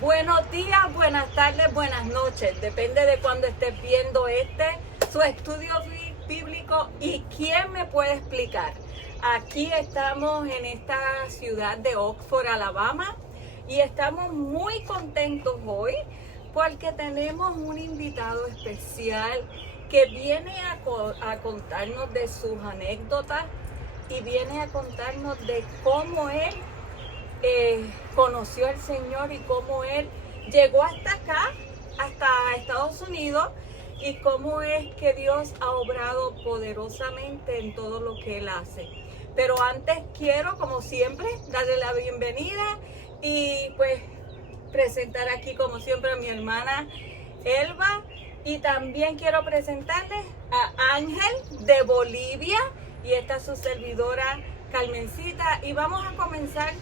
Buenos días, buenas tardes, buenas noches. Depende de cuándo estés viendo su estudio bíblico. ¿Y quién me puede explicar? Aquí estamos en esta ciudad de Oxford, Alabama, y estamos muy contentos hoy porque tenemos un invitado especial que viene a contarnos de sus anécdotas y viene a contarnos de cómo él conoció al Señor y cómo Él llegó hasta acá, hasta Estados Unidos, y cómo es que Dios ha obrado poderosamente en todo lo que Él hace. Pero antes quiero, como siempre, darle la bienvenida y pues presentar aquí, como siempre, a mi hermana Elba, y también quiero presentarles a Ángel de Bolivia, y esta es su servidora Carmencita, y vamos a comenzar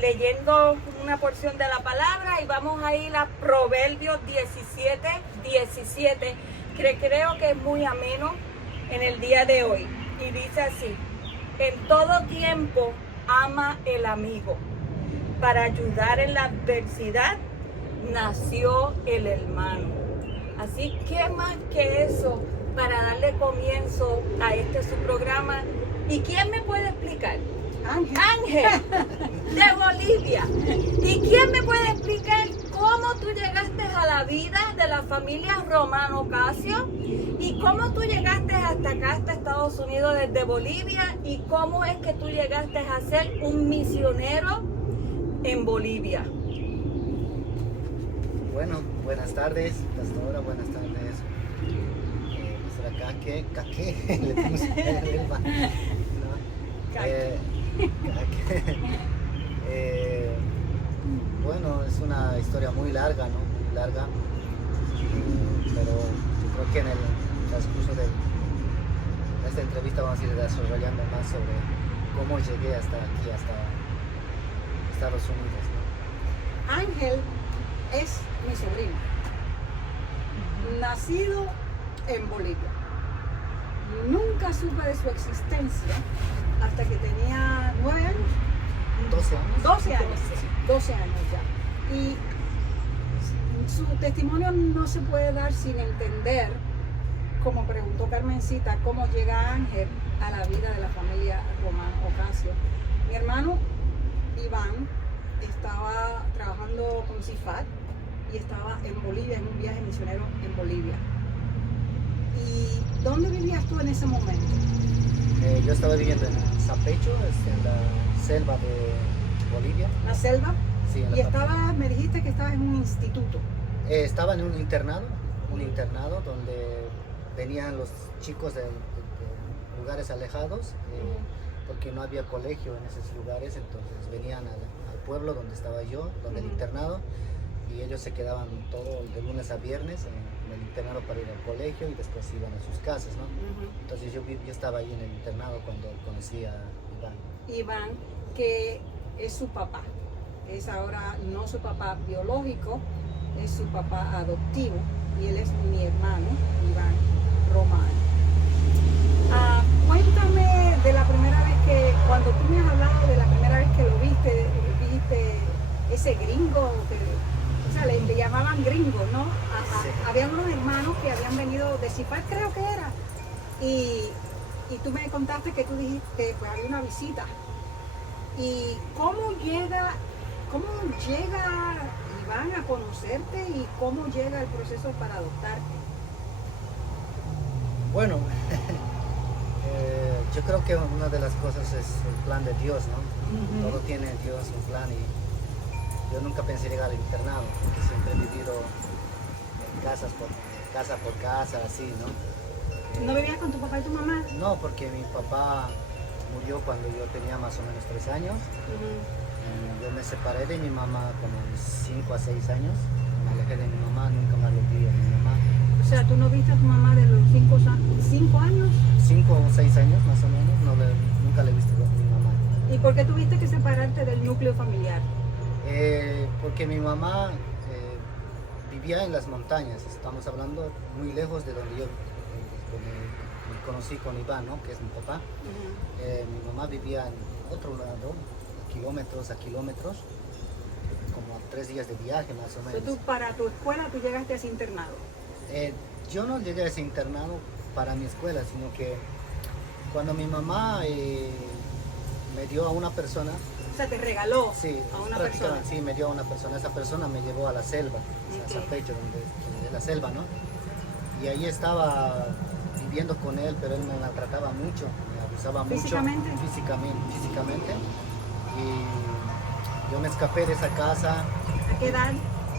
leyendo una porción de la palabra y vamos a ir a Proverbios 17:17, que creo que es muy ameno en el día de hoy. Y dice así: en todo tiempo ama el amigo, para ayudar en la adversidad nació el hermano. Así que más que eso, para darle comienzo a su programa. ¿Y quién me puede explicar? Ángel de Bolivia. ¿Y quién me puede explicar cómo tú llegaste a la vida de la familia Romano Casio? ¿Y cómo tú llegaste hasta acá, hasta Estados Unidos desde Bolivia? ¿Y cómo es que tú llegaste a ser un misionero en Bolivia? Bueno, buenas tardes, pastora, buenas tardes. Pastora Caque, le tenemos Elba, ¿no? Bueno, es una historia muy larga, ¿no? Muy larga, pero yo creo que en el transcurso de esta entrevista vamos a ir desarrollando más sobre cómo llegué hasta aquí, hasta Estados Unidos, ¿no? Ángel es mi sobrino, nacido en Bolivia. Nunca supe de su existencia hasta que tenía 9 años. 12 años. 12 años, 12 años ya. Y su testimonio no se puede dar sin entender, como preguntó Carmencita, cómo llega Ángel a la vida de la familia Romano Ocasio. Mi hermano Iván estaba trabajando con CIFAD y estaba en Bolivia, en un viaje misionero en Bolivia. ¿Y dónde vivías tú en ese momento? Yo estaba viviendo en Zapecho, en la selva de Bolivia. ¿La selva? Sí, en la Y estabas, me dijiste que estabas en un instituto. Estaba en un internado donde venían los chicos de lugares alejados, porque no había colegio en esos lugares, entonces venían al pueblo donde estaba yo, donde el internado, y ellos se quedaban todo de lunes a viernes en el internado para ir al colegio y después iban a sus casas, ¿no? Entonces yo estaba ahí en el internado cuando conocí a Iván. Iván, que es su papá, es ahora no su papá biológico, es su papá adoptivo, y él es mi hermano, Iván Romano. Cuéntame de la primera vez cuando tú me has hablado de la primera vez que lo viste ese gringo, o sea, le llamaban gringo, ¿no? Sí. Habían unos hermanos que habían venido de Cifar, creo que era, y tú me contaste que tú dijiste, pues había una visita. ¿Y cómo llega Iván a conocerte y cómo llega el proceso para adoptarte? Bueno, yo creo que una de las cosas es el plan de Dios, ¿no? Todo tiene Dios un plan, y yo nunca pensé llegar al internado, porque siempre he vivido casa por casa, así, ¿no? ¿No vivías con tu papá y tu mamá? No, porque mi papá murió cuando yo tenía más o menos 3 años. Yo me separé de mi mamá como 5 a 6 años, me alejé de mi mamá, nunca más volví a mi mamá. O sea, ¿tú no viste a tu mamá de los 5 años? 5 o 6 años más o menos, nunca le he visto a mi mamá. ¿Y por qué tuviste que separarte del núcleo familiar? Porque mi mamá vivía en las montañas, estamos hablando muy lejos de donde yo me conocí con Iván, ¿no? Que es mi papá. Mi mamá vivía en otro lado, kilómetros a kilómetros, como a 3 días de viaje más o menos. Entonces, para tu escuela tú llegaste a ese internado. Yo no llegué a ese internado para mi escuela, sino que cuando mi mamá me dio a una persona, O sea, te regaló sí, a una prácticamente, persona. sí, me dio a una persona, esa persona me llevó a la selva, a Ok. San Pedro, donde es la selva, ¿no? Y ahí estaba viviendo con él, pero él me maltrataba mucho, me abusaba ¿Físicamente? mucho, físicamente, y yo me escapé de esa casa ¿A qué edad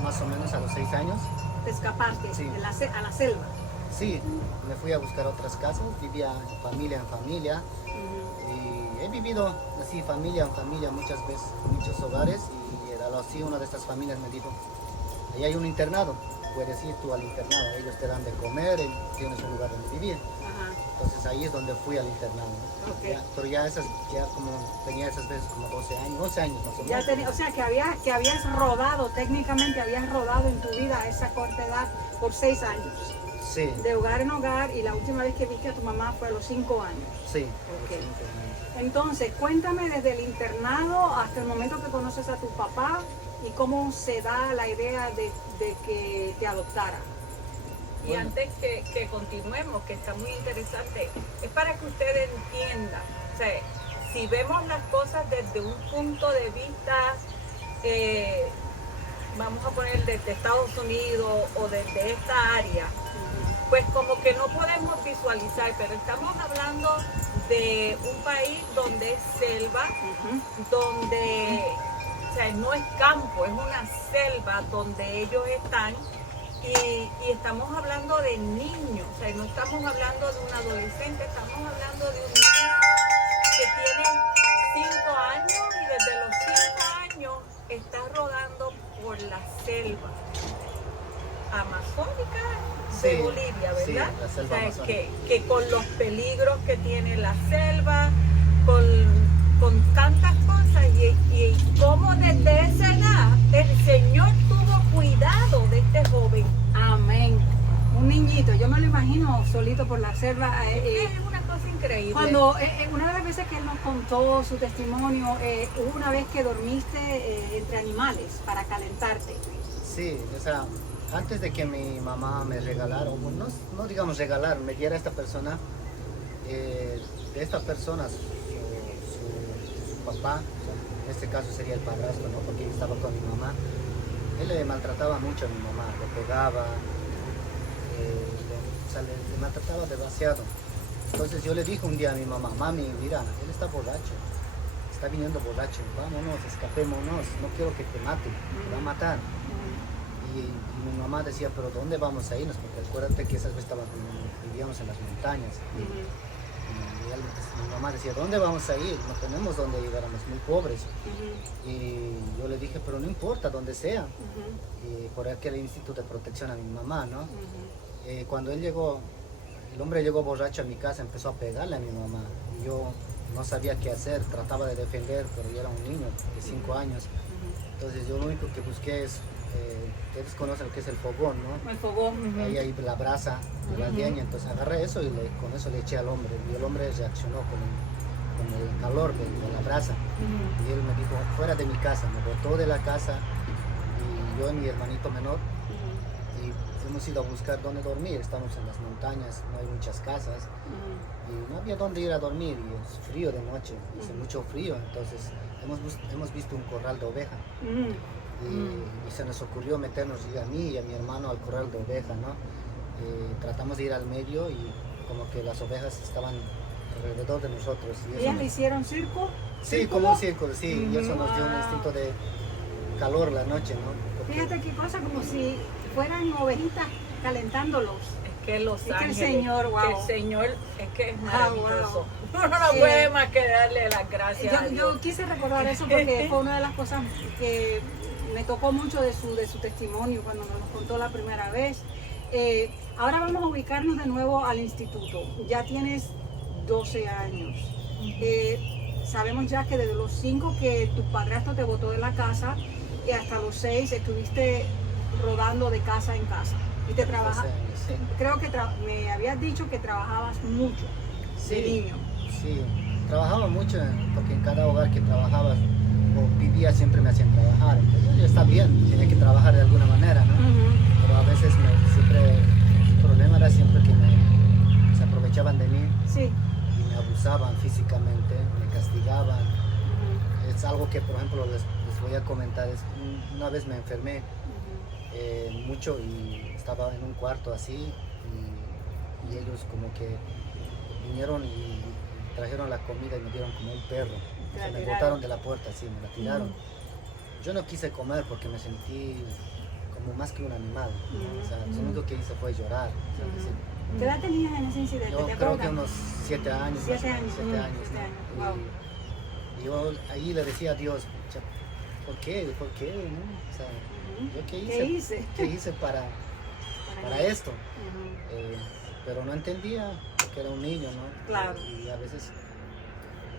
más o menos a los 6 años. te escapaste Sí. a la selva? Sí, me fui a buscar otras casas, vivía en familia, y he vivido así familia en familia muchas veces, en muchos hogares, y así una de estas familias me dijo, ahí hay un internado, puedes ir tú al internado, ellos te dan de comer, tienes un lugar donde vivir. Ajá. Entonces ahí es donde fui al internado. Ok. Pero ya como tenía esas veces como 12 años más o Ya menos. o sea, que habías rodado, técnicamente habías rodado en tu vida a esa corta edad por 6 años. Sí, De hogar en hogar, y la última vez que viste a tu mamá fue a los 5 años. sí. Ok. sí, sí. Entonces, cuéntame desde el internado hasta el momento que conoces a tu papá y cómo se da la idea de que te adoptara. Y Bueno. antes que continuemos, que está muy interesante, es para que ustedes entiendan, o sea, si vemos las cosas desde un punto de vista, vamos a poner desde Estados Unidos o desde esta área, pues como que no podemos visualizar, pero estamos hablando de un país donde es selva, donde, o sea, no es campo, es una selva donde ellos están. Y estamos hablando de niños, o sea, no estamos hablando de un adolescente, estamos hablando de un niño que tiene 5 años y desde los 5 años está rodando por la selva amazónica de Sí, Bolivia, sí, ¿verdad? la selva O sea, amazónica. que con los peligros que tiene la selva, con tantas cosas y cómo desde esa edad el Señor tuvo cuidado de este joven. Amén. Un niñito, yo me lo imagino solito por la selva. Es una cosa increíble. Cuando una de las veces que él nos contó su testimonio, hubo una vez que dormiste entre animales para calentarte. Sí, o sea, antes de que mi mamá me regalara, o no digamos regalar, me diera esta persona, de esta persona, su papá, en este caso sería el padrastro, ¿no? Porque yo estaba con mi mamá, él le maltrataba mucho a mi mamá, le pegaba, o sea, le maltrataba demasiado. Entonces yo le dije un día a mi mamá, mami, mira, él está borracho, está viniendo borracho, vámonos, escapémonos, no quiero que te mate, te va a matar. Y mi mamá decía, pero ¿dónde vamos a irnos? Porque acuérdate que esas veces vivíamos en las montañas. Y mi mamá decía, ¿dónde vamos a ir? No tenemos dónde ir, éramos muy pobres. Y yo le dije, pero no importa, donde sea. Y por aquel instituto de protección a mi mamá, ¿no? Cuando él llegó, el hombre llegó borracho a mi casa, empezó a pegarle a mi mamá. Y yo no sabía qué hacer, trataba de defender, pero yo era un niño de 5 años. Entonces yo lo único que busqué es, ustedes conocen lo que es el fogón, ¿no? El fogón. Ahí hay la brasa de la leña, entonces agarré eso y con eso le eché al hombre. Y el hombre reaccionó con el calor de la brasa. Y él me dijo, fuera de mi casa, me botó de la casa y yo y mi hermanito menor. Y hemos ido a buscar dónde dormir, estamos en las montañas, no hay muchas casas. Y no había dónde ir a dormir y es frío de noche, hace mucho frío, entonces hemos visto un corral de oveja. Y se nos ocurrió meternos a mí y a mi hermano al corral de oveja, ¿no? Tratamos de ir al medio y como que las ovejas estaban alrededor de nosotros. Y eso ¿Ellas le hicieron circo? sí, como un círculo, sí, y eso nos dio un instinto de calor la noche, ¿no? Porque- Fíjate qué cosa, como si fueran ovejitas calentándolos. Es que Los Es que el Ángeles, Señor, wow. que el Señor es que es maravilloso. wow. Uno no Sí. puede más que darle las gracias a Dios. Yo quise recordar eso porque fue una de las cosas que me tocó mucho de su testimonio cuando nos lo contó la primera vez. Ahora vamos a ubicarnos de nuevo al instituto. Ya tienes 12 años. Sabemos ya que desde los 5 que tu padrastro te botó de la casa y hasta los 6 estuviste rodando de casa en casa. Y te trabajas. Sí. Creo que me habías dicho que trabajabas mucho de Sí, niño. sí, trabajaba mucho porque en cada hogar que trabajabas o vivía siempre me hacían trabajar. Entonces, ya está bien, tenía que trabajar de alguna manera, ¿no? Pero a veces el problema era siempre que se aprovechaban de mí Sí. y me abusaban físicamente, me castigaban. Es algo que, por ejemplo, les voy a comentar. Una vez me enfermé mucho y estaba en un cuarto así y ellos como que vinieron y trajeron la comida y me dieron como un perro. Te la Se me tiraron. botaron de la puerta, así, me la tiraron. Yo no quise comer porque me sentí como más que un animal. O sea, lo único que hice fue llorar. O sea, decir, ¿Qué edad tenías en ese incidente? yo ¿Te creo que acuerdas? unos 7 años. 7 más o menos, años. 7 años, 7 ¿no? años. Wow. Y yo ahí le decía a Dios, ¿por qué? ¿Por qué? ¿No? O sea, ¿yo qué hice? ¿Qué hice? ¿Qué hice para mí. esto? Pero no entendía porque era un niño, ¿no? Claro. Y a veces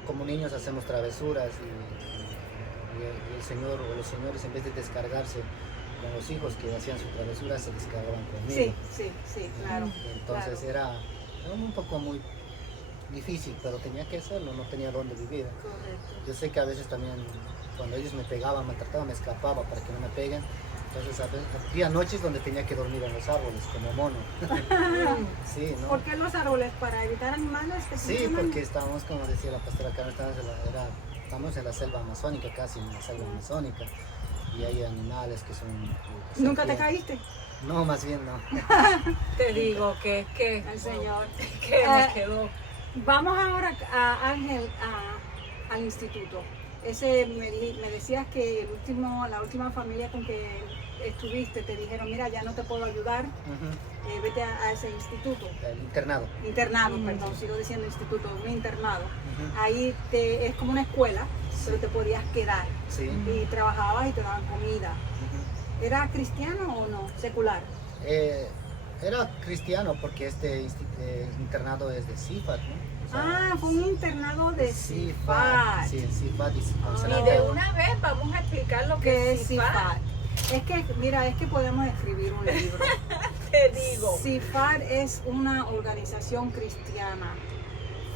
como niños hacemos travesuras y el Señor o los señores en vez de descargarse con los hijos que hacían su travesura se descargaban conmigo. Sí, claro. Entonces claro. era un poco muy difícil, pero tenía que hacerlo, no tenía dónde vivir. Correcto. Yo sé que a veces también cuando ellos me pegaban, me trataban, me escapaba para que no me peguen. Entonces había noches donde tenía que dormir en los árboles como mono. Sí, ¿no? ¿Por qué los árboles? ¿Para evitar animales que Sí, funcionan? porque estábamos, como decía la pastora Carmen, estamos en la selva amazónica, casi en la selva amazónica, y hay animales que son... ¿Nunca te caíste? No, más bien no. Te digo que es que El Señor. que me quedó. Vamos ahora a Ángel, al instituto. Me decías que la última familia con que estuviste te dijeron, mira, ya no te puedo ayudar, vete a ese instituto. El internado. Internado, perdón, sigo diciendo instituto, un internado. Ahí es como una escuela, pero te podías quedar. Sí. Y trabajabas y te daban comida. ¿Era cristiano o no? Secular. Era cristiano porque este internado es de CIFAT, ¿no? O sea, Fue un internado de CIFAT. CIFAT. Sí, CIFAT. Y de una vez vamos a explicar lo ¿Qué que es es CIFAT? CIFAT. Es que podemos escribir un libro. Te digo. CIFAT es una organización cristiana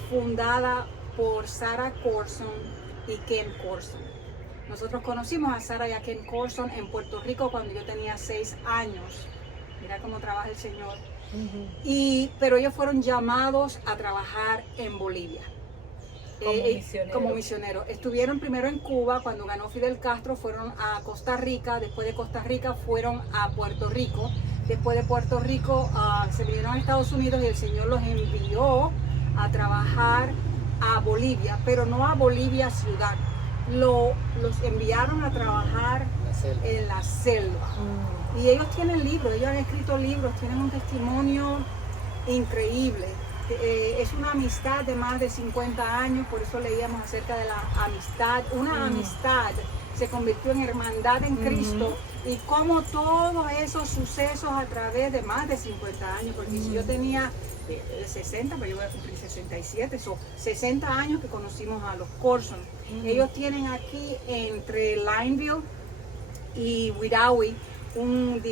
fundada por Sarah Corson y Ken Corson. Nosotros conocimos a Sarah y a Ken Corson en Puerto Rico cuando yo tenía 6 años. Mira cómo trabaja el Señor. Pero ellos fueron llamados a trabajar en Bolivia. Como misioneros. Estuvieron primero en Cuba, cuando ganó Fidel Castro, fueron a Costa Rica, después de Costa Rica fueron a Puerto Rico, después de Puerto Rico se vinieron a Estados Unidos y el Señor los envió a trabajar a Bolivia, pero no a Bolivia ciudad. Los enviaron a trabajar en la selva. Y ellos tienen libros, ellos han escrito libros, tienen un testimonio increíble. Es una amistad de más de 50 años, por eso leíamos acerca de la amistad. Una amistad se convirtió en hermandad en Cristo, y cómo todos esos sucesos a través de más de 50 años, porque si yo tenía 60, pero yo voy a cumplir 67, son 60 años que conocimos a los Corson. Ellos tienen aquí entre Lineville y Widawee un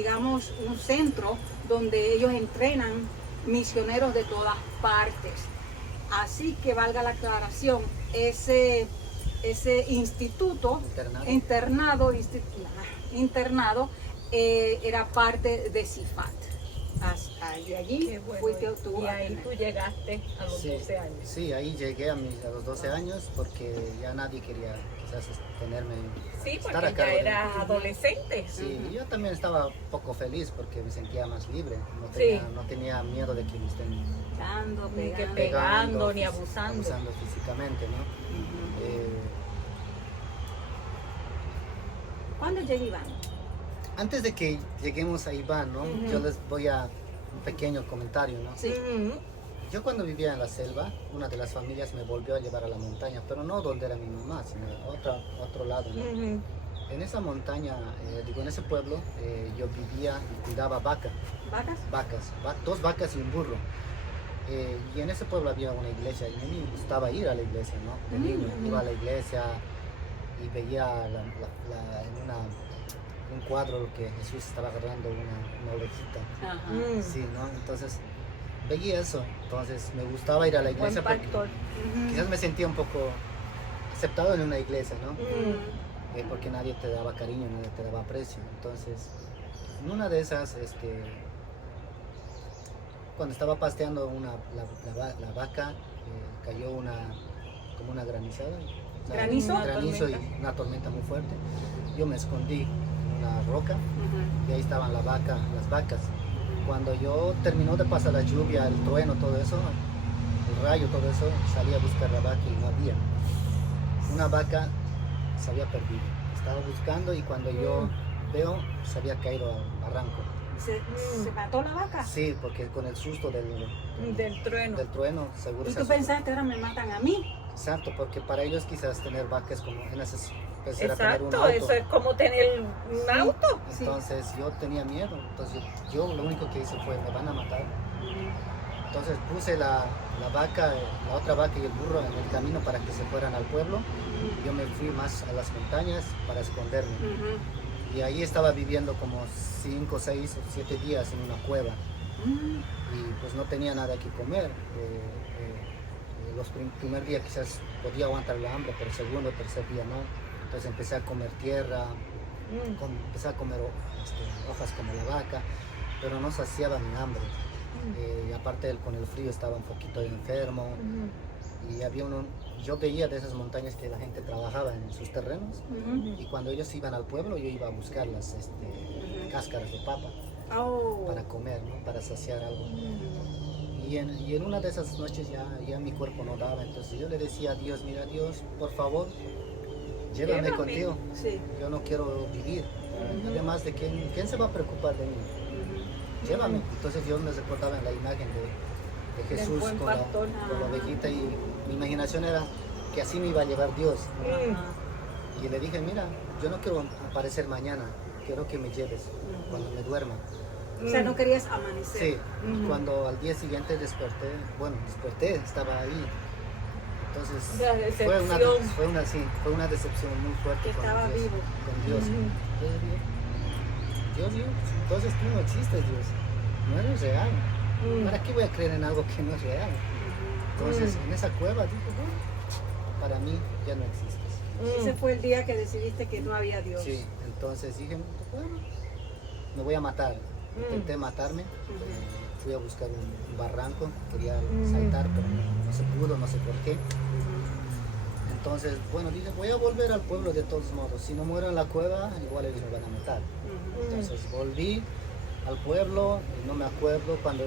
centro donde ellos entrenan misioneros de todas partes. Así que valga la aclaración, ese instituto, internado, era parte de CIFAT. Hasta allí fuiste tú. Y ahí tú llegaste a los 12 años. Sí, ahí llegué a los 12 años porque ya nadie quería quizás tenerme. Sí, estar porque a cargo ya de era mí. adolescente. Sí, yo también estaba un poco feliz porque me sentía más libre. No tenía miedo de que me estén Ni que pegando, ni abusando. Abusando físicamente, ¿no? ¿Cuándo llegó Iván? Antes de que lleguemos a Iván, ¿no? Yo les voy a un pequeño comentario, ¿no? Sí. Yo cuando vivía en la selva, una de las familias me volvió a llevar a la montaña, pero no donde era mi mamá, sino a otro lado, ¿no? En esa montaña, en ese pueblo, yo vivía y cuidaba vacas. ¿Vacas? 2 vacas y un burro. Y en ese pueblo había una iglesia y a mí me gustaba ir a la iglesia, ¿no? De niño, iba a la iglesia y veía en un cuadro que Jesús estaba agarrando una ovejita. Sí, ¿no? Entonces veía eso, entonces me gustaba ir a la iglesia porque quizás me sentía un poco aceptado en una iglesia, ¿no? porque nadie te daba cariño, nadie te daba aprecio. Entonces, en una de esas, cuando estaba pasteando la vaca, cayó como una granizada. O sea, ¿Granizo? un granizo y una tormenta muy fuerte. Yo me escondí en una roca y ahí estaban las vacas. Cuando yo terminó de pasar la lluvia, el trueno, todo eso, el rayo, todo eso, salí a buscar la vaca y no había. Una vaca se había perdido. Estaba buscando y cuando yo veo, se había caído al barranco. ¿Se mató la vaca? Sí, porque con el susto del trueno, seguro ¿Y se tú asustó. pensaste, ahora me matan a mí? Exacto, porque para ellos quizás tener vacas como en esas, pues era tener un Exacto, auto. eso es como tener un auto. Entonces yo tenía miedo, entonces yo lo único que hice fue, me van a matar. Entonces puse la otra vaca y el burro en el camino para que se fueran al pueblo. Yo me fui más a las montañas para esconderme. Y ahí estaba viviendo como 5, 6 o 7 días en una cueva. Y pues no tenía nada que comer. Los primer día quizás podía aguantar la hambre, pero el segundo o tercer día no. Entonces empecé a comer tierra, empecé a comer hojas como la vaca, pero no saciaba mi hambre. Y aparte con el frío estaba un poquito enfermo. Y yo veía de esas montañas que la gente trabajaba en sus terrenos. Y cuando ellos iban al pueblo, yo iba a buscar las cáscaras de papa para comer, ¿no? Para saciar algo. Y en una de esas noches ya mi cuerpo no daba, entonces yo le decía a Dios, mira Dios, por favor, llévame contigo, Sí. yo no quiero vivir, además de ¿quién se va a preocupar de mí? Llévame. Entonces Dios me recordaba en la imagen de Jesús buen con pastor. la ovejita y mi imaginación era que así me iba a llevar Dios. Y le dije, mira, yo no quiero aparecer mañana, quiero que me lleves cuando me duerma. O sea, no querías amanecer. Sí, cuando al día siguiente desperté, estaba ahí. Entonces La decepción. fue una decepción muy fuerte Que estaba Dios, vivo. con Dios. Dios, entonces tú no existes, Dios, no eres real. ¿Para qué voy a creer en algo que no es real? Entonces en esa cueva dije, bueno, para mí ya no existes. Ese fue el día que decidiste que no había Dios. Sí, entonces dije, bueno, me voy a matar. Intenté matarme, fui a buscar un barranco, quería saltar, pero no se pudo, no sé por qué. Entonces, bueno, dije, voy a volver al pueblo de todos modos. Si no muero en la cueva, igual ellos me van a matar. Entonces volví al pueblo y no me acuerdo. Cuando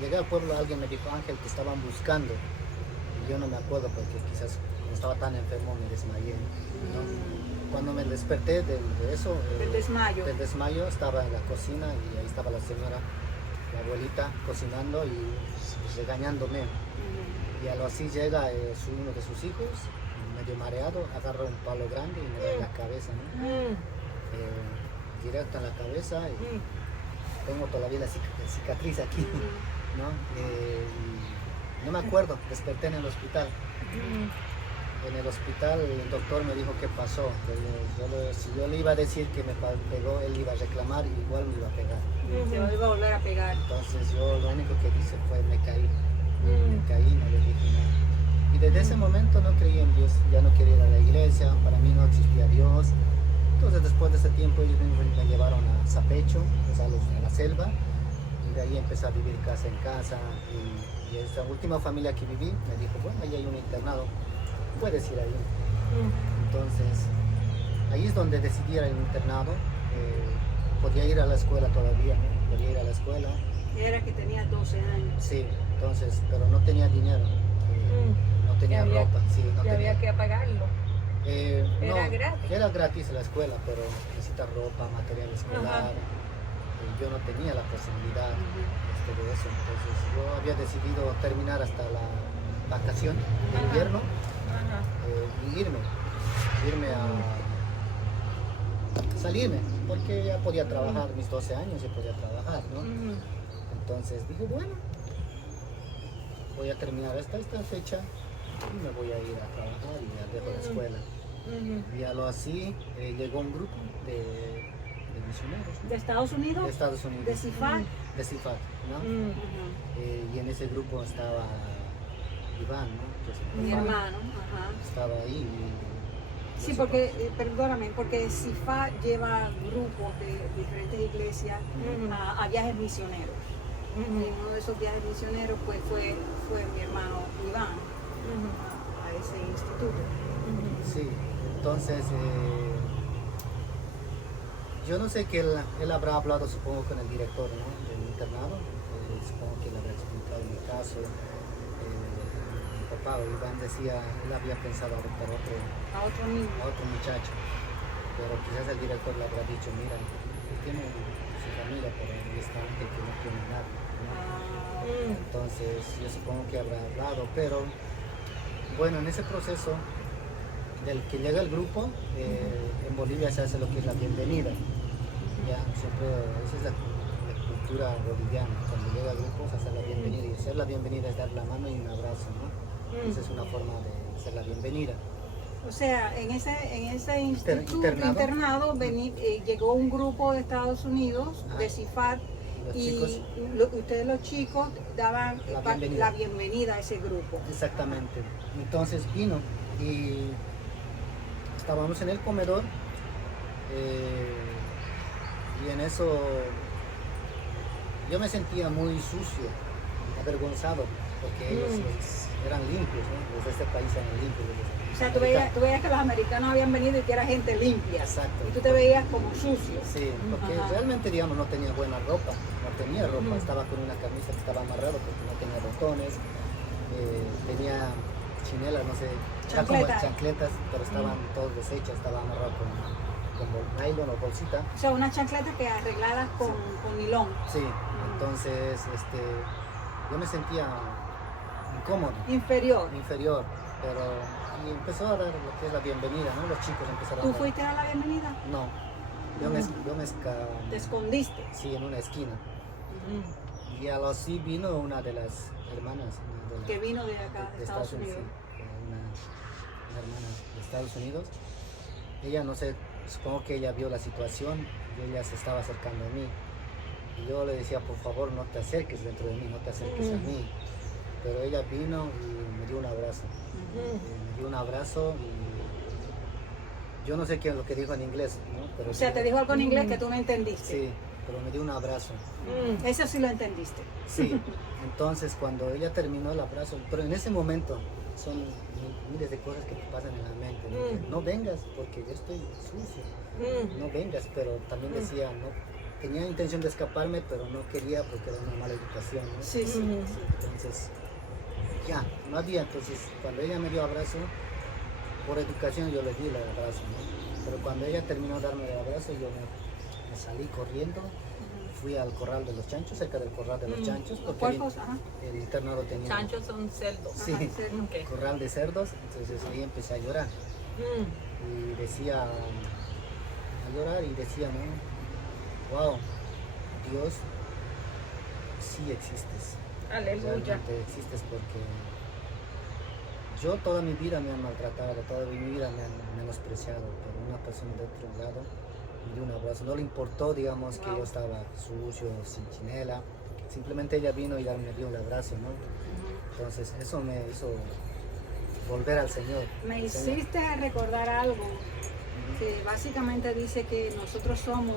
llegué al pueblo alguien me dijo, Ángel, te estaban buscando. Y yo no me acuerdo porque quizás como estaba tan enfermo me desmayé, ¿no? Cuando me desperté del desmayo, estaba en la cocina y ahí estaba la señora, la abuelita, cocinando y regañándome. Y a lo así llega uno de sus hijos, medio mareado, agarra un palo grande y me da en la cabeza, ¿no? Directo en la cabeza y tengo todavía la cicatriz aquí, ¿no? Y no me acuerdo, desperté en el hospital. En el hospital el doctor me dijo qué pasó, que si yo le iba a decir que me pegó, él iba a reclamar y igual me iba a pegar. Te lo iba a volver a pegar. Entonces yo lo único que hice fue me caí, no le dije nada. Y desde ese momento no creí en Dios, ya no quería ir a la iglesia, para mí no existía Dios. Entonces después de ese tiempo ellos me llevaron a Zapecho, a la selva, y de ahí empecé a vivir casa en casa. Y esa última familia que viví me dijo, bueno, ahí hay un internado, puedes ir ahí. Entonces, ahí es donde decidí ir al internado. Podía ir a la escuela todavía, ¿no? Podía ir a la escuela. Era que tenía 12 años. Sí, entonces, pero no tenía dinero, no tenía ropa. Sí, no tenía. Había que pagarlo. No, gratis. Era gratis la escuela, pero necesita ropa, material escolar. Yo no tenía la posibilidad de eso. Entonces, yo había decidido terminar hasta la vacación de invierno. Y irme a salirme, porque ya podía trabajar, mis 12 años ya podía trabajar, ¿no? Entonces dije, bueno, voy a terminar hasta esta fecha y me voy a ir a trabajar y ya dejo la escuela. Y a lo así llegó un grupo de misioneros, ¿no? ¿De Estados Unidos? De Estados Unidos. ¿De CIFAC? De CIFAC, ¿no? Y en ese grupo estaba Iván, ¿no? Que es Mi papá. hermano. Estaba ahí Sí, porque, perdóname, porque CIFA lleva grupos de diferentes iglesias a viajes misioneros. Y en uno de esos viajes misioneros pues fue mi hermano Iván a ese instituto. Sí, entonces yo no sé que él habrá hablado, supongo, con el director, ¿no?, del internado. Supongo que le habrá explicado mi caso. Mi papá, Iván, decía, él había pensado adoptar A otro niño. a otro muchacho, pero quizás el director le habrá dicho, mira, él tiene su familia, pero él está que no tiene nada, ¿no? Entonces yo supongo que habrá hablado, pero bueno, en ese proceso del que llega el grupo, en Bolivia se hace lo que es la bienvenida. Ya, siempre, esa es la cultura boliviana, cuando llega el grupo se hace la bienvenida, y hacer la bienvenida es dar la mano y un abrazo, ¿no? Esa es una forma de hacer la bienvenida. O sea, en ese internado llegó un grupo de Estados Unidos, de CIFAT, y ustedes los chicos daban la bienvenida a ese grupo. Exactamente. Entonces vino y estábamos en el comedor y en eso yo me sentía muy sucio, avergonzado, porque ellos eran limpios, ¿no? Los de este país eran limpios. O sea, tú veías que los americanos habían venido y que era gente limpia. Exacto. Y tú te veías como sucio. Sí, porque realmente, digamos, no tenía buena ropa, no tenía ropa, estaba con una camisa que estaba amarrada porque no tenía botones, tenía chinelas, no sé, chancletas, pero estaban todos deshechas, estaba amarrado con nylon o bolsita. O sea, una chancleta que arregladas con nilón. Sí, entonces yo me sentía incómodo. Inferior, pero y empezó a dar lo que es la bienvenida, ¿no? Los chicos empezaron a ¿Tú dar. fuiste a la bienvenida? No, yo me ¿Te escondiste? Sí, en una esquina. Y a lo así vino una de las hermanas. Que vino de acá, de Estados Unidos. Sí, una hermana de Estados Unidos. Ella, no sé, supongo que ella vio la situación y ella se estaba acercando a mí. Y yo le decía, por favor, no te acerques dentro de mí, no te acerques a mí. Pero ella vino y me dio un abrazo. Me dio un abrazo y yo no sé qué es lo que dijo en inglés, ¿no? Pero o sea, te dijo algo en inglés que tú no entendiste. Sí, pero me dio un abrazo. Eso sí lo entendiste. Sí, entonces cuando ella terminó el abrazo, pero en ese momento son miles de cosas que te pasan en la mente. No vengas porque yo estoy sucio. No vengas, pero también decía, no, tenía intención de escaparme, pero no quería porque era una mala educación, ¿no? Sí. Entonces, ya, no había. Entonces, cuando ella me dio abrazo, por educación yo le di el abrazo, ¿no? Pero cuando ella terminó de darme el abrazo, yo me salí corriendo. Fui al corral de los chanchos, cerca del corral de los chanchos, porque el internado tenía... Chanchos son cerdos. Sí, corral de cerdos, entonces ahí empecé a llorar. Y decía, a llorar y decía, ¿no? Wow, Dios, sí existes. Aleluya. Realmente existes porque yo toda mi vida me han maltratado, toda mi vida me han menospreciado, pero una persona de otro lado me dio un abrazo. No le importó, digamos, que yo estaba sucio, sin chinela. Simplemente ella vino y me dio un abrazo, ¿no? Entonces eso me hizo volver al Señor. Me hiciste recordar algo que básicamente dice que nosotros somos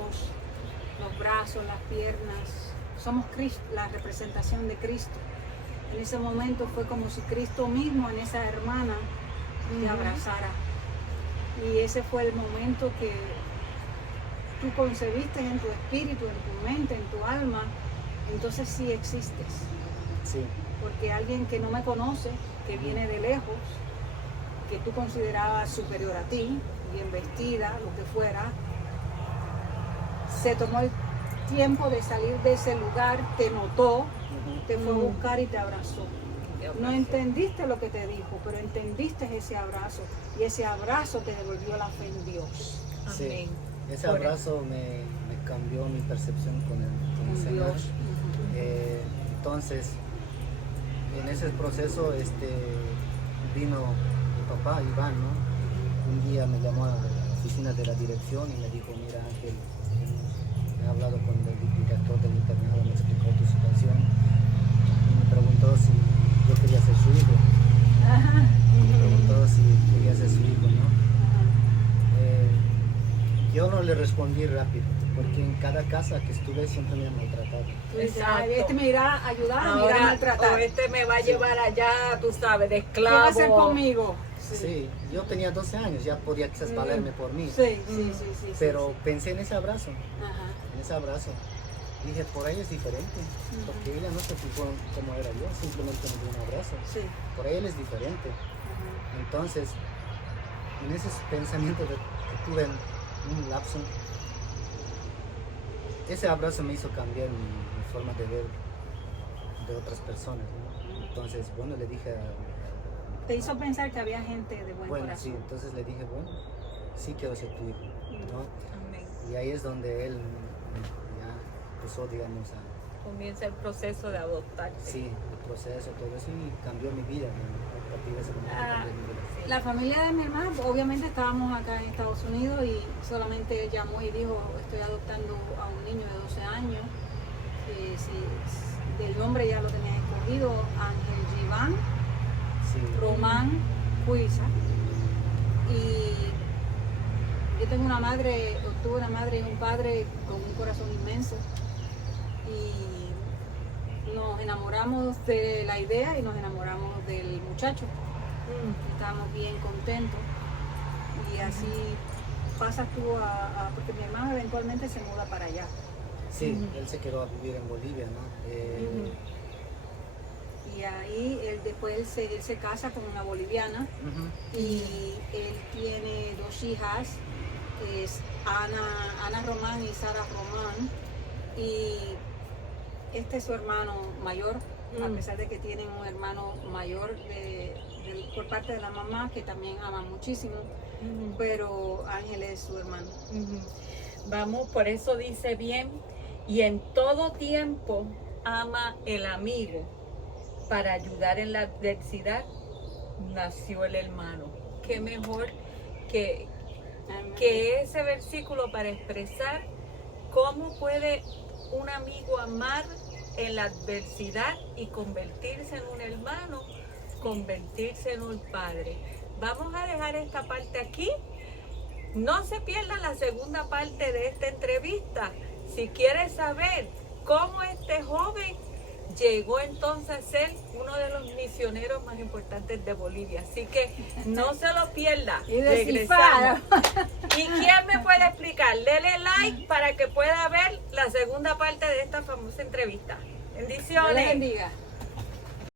los brazos, las piernas, somos Cristo, la representación de Cristo. En ese momento fue como si Cristo mismo en esa hermana te abrazara. Y ese fue el momento que tú concebiste en tu espíritu, en tu mente, en tu alma. Entonces sí existes. Sí. Porque alguien que no me conoce, que viene de lejos, que tú considerabas superior a ti, bien vestida, lo que fuera, se tomó el tiempo de salir de ese lugar, te notó, te fue a buscar y te abrazó. No entendiste lo que te dijo, pero entendiste ese abrazo y ese abrazo te devolvió la fe en Dios. Sí. Amén. Ese abrazo me cambió mi percepción con el Señor. Entonces, en ese proceso vino mi papá, Iván, ¿no? Un día me llamó a la oficina de la dirección y me dijo, mira Ángel, he hablado con el director del internado, me explicó tu situación y me preguntó si yo quería ser su hijo. Me preguntó si quería ser su hijo, ¿no? Yo no le respondí rápido, porque en cada casa que estuve siempre me han maltratado. Tú dices, Exacto. "Ay, este me irá a ayudar, me irá a maltratar. o este me va a llevar allá, tú sabes, de ¿Qué va a hacer esclavo. conmigo? Sí, yo tenía 12 años, ya podía quizás valerme por mí. Sí. Pero pensé en ese abrazo, Ajá. en ese abrazo. Dije, por ahí es diferente, porque ella no se fijó como era yo, simplemente me dio un abrazo. Sí. Por ahí él es diferente. Ajá. Entonces, en ese pensamiento que tuve en un lapso, ese abrazo me hizo cambiar mi forma de ver de otras personas, ¿no? Entonces, bueno, le dije Te hizo pensar que había gente de buen bueno, corazón. sí, entonces le dije, bueno, sí quiero ser tu hijo, ¿no? Amén. Y ahí es donde él ya empezó, digamos, a, Comienza el proceso de adoptarte. sí, el proceso, todo eso, y cambió mi vida, ¿no? A partir de ese momento cambió mi vida. Sí. La familia de mi hermana, obviamente estábamos acá en Estados Unidos y solamente él llamó y dijo, estoy adoptando a un niño de 12 años. Del nombre ya lo tenía escogido, Ángel Giván Sí, Román Cuiza. Y yo tengo una madre, tuve una madre y un padre con un corazón inmenso. Y nos enamoramos de la idea y nos enamoramos del muchacho. Estábamos bien contentos. Y así pasas tú porque mi hermano eventualmente se muda para allá. sí, él se quedó a vivir en Bolivia, ¿no? Y ahí él se casa con una boliviana. Ujú. Y él tiene dos hijas, es Ana Román y Sara Román, y este es su hermano mayor, a pesar de que tienen un hermano mayor por parte de la mamá que también ama muchísimo, pero Ángel es su hermano. Vamos, por eso dice bien, y en todo tiempo ama el amigo. Para ayudar en la adversidad nació el hermano. Qué mejor que ese versículo para expresar cómo puede un amigo amar en la adversidad y convertirse en un hermano, convertirse en un padre. Vamos a dejar esta parte aquí. No se pierdan la segunda parte de esta entrevista. Si quieres saber cómo este joven llegó entonces a ser uno de los misioneros más importantes de Bolivia. Así que no se lo pierda. Y Regresamos. ¿Y quién me puede explicar? Dele like para que pueda ver la segunda parte de esta famosa entrevista. Dios les Bendiciones. bendiga.